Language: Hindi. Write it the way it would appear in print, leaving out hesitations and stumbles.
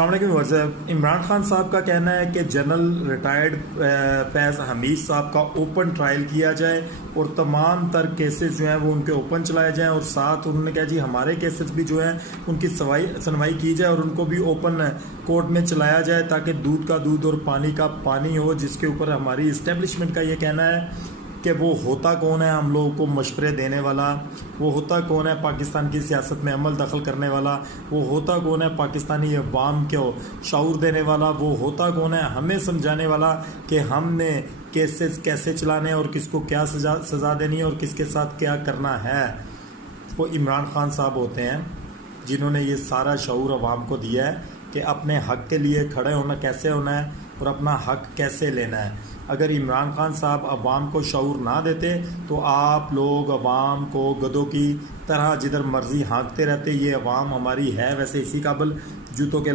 अस्सलाम वालेकुम व्हाट्सएप। इमरान खान साहब का कहना है कि जनरल रिटायर्ड फैज़ हमीद साहब का ओपन ट्रायल किया जाए और तमाम तर केसेस जो हैं वो उनके ओपन चलाए जाएं, और साथ उन्होंने कहा जी हमारे केसेस भी जो हैं उनकी सुनवाई की जाए और उनको भी ओपन कोर्ट में चलाया जाए ताकि दूध का दूध और पानी का पानी हो। जिसके ऊपर हमारी इस्टेब्लिशमेंट का ये कहना है कि वो होता कौन है हम लोगों को मशवरे देने वाला, वो होता कौन है पाकिस्तान की सियासत में अमल दखल करने वाला, वो होता कौन है पाकिस्तानी अवाम को शऊर देने वाला, वो होता कौन है हमें समझाने वाला कि हमने केसेस कैसे चलाने और किसको क्या सज़ा देनी है और किसके साथ क्या करना है। वो इमरान खान साहब होते हैं जिन्होंने ये सारा शऊर अवाम को दिया है कि अपने हक़ के लिए खड़े होना कैसे होना है और अपना हक़ कैसे लेना है। अगर इमरान खान साहब अवाम को शऊर ना देते तो आप लोग अवाम को गधों की तरह जिधर मर्जी हाँकते रहते। ये अवाम हमारी है वैसे इसी काबिल जूतों के